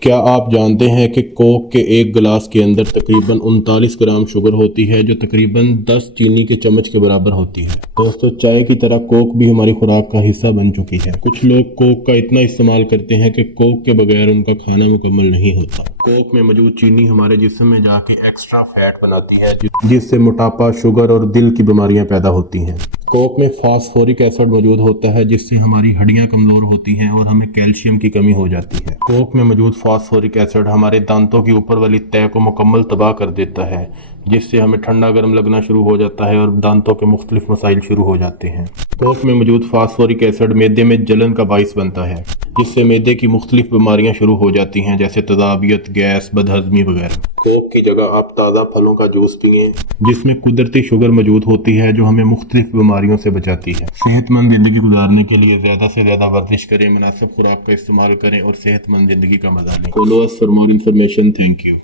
کیا آپ جانتے ہیں کہ کوک کے ایک گلاس کے اندر تقریباً 39 گرام شوگر ہوتی ہے جو تقریباً 10 چینی کے چمچ کے برابر ہوتی ہے۔ دوستو، چائے کی طرح کوک بھی ہماری خوراک کا حصہ بن چکی ہے۔ کچھ لوگ کوک کا اتنا استعمال کرتے ہیں کہ کوک کے بغیر ان کا کھانا مکمل نہیں ہوتا۔ کوک میں موجود چینی ہمارے جسم میں جا کے ایکسٹرا فیٹ بناتی ہے جس سے موٹاپا، شوگر اور دل کی بیماریاں پیدا ہوتی ہیں۔ کوک میں فاسفورک ایسڈ موجود ہوتا ہے جس سے ہماری ہڈیاں کمزور ہوتی ہیں اور ہمیں کیلشیم کی کمی ہو جاتی ہے۔ کوک میں موجود فاسفورک ایسڈ ہمارے دانتوں کی اوپر والی تہہ کو مکمل تباہ کر دیتا ہے جس سے ہمیں ٹھنڈا گرم لگنا شروع ہو جاتا ہے اور دانتوں کے مختلف مسائل شروع ہو جاتے ہیں۔ کوک میں موجود فاسفورک ایسڈ معدے میں جلن کا باعث بنتا ہے جس سے معدے کی مختلف بیماریاں شروع ہو جاتی ہیں جیسے تذابیت، گیس، بدہضمی وغیرہ۔ کوک کی جگہ آپ تازہ پھلوں کا جوس پئیں جس میں قدرتی شوگر موجود ہوتی ہے جو ہمیں مختلف بیماریوں سے بچاتی ہے۔ صحت مند زندگی گزارنے کے لیے زیادہ سے زیادہ ورزش کریں، مناسب خوراک کا استعمال کریں اور صحت مند زندگی کا مزہ لیں۔ Follow us for more information. Thank you.